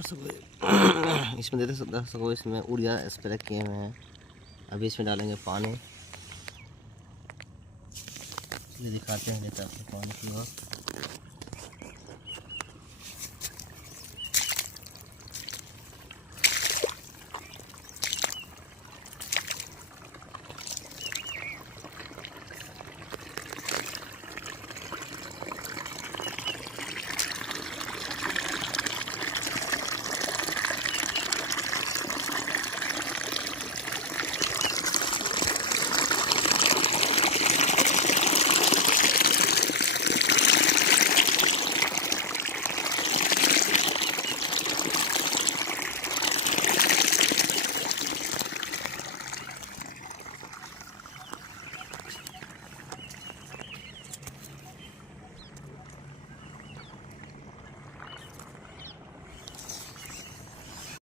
दर्शकों इसमें दर्शकों इसमें ऊर्जा स्प्रे किए हुए हैं। अभी इसमें डालेंगे पानी, इसलिए दिखाते हैं लेते आपको पानी की ओर।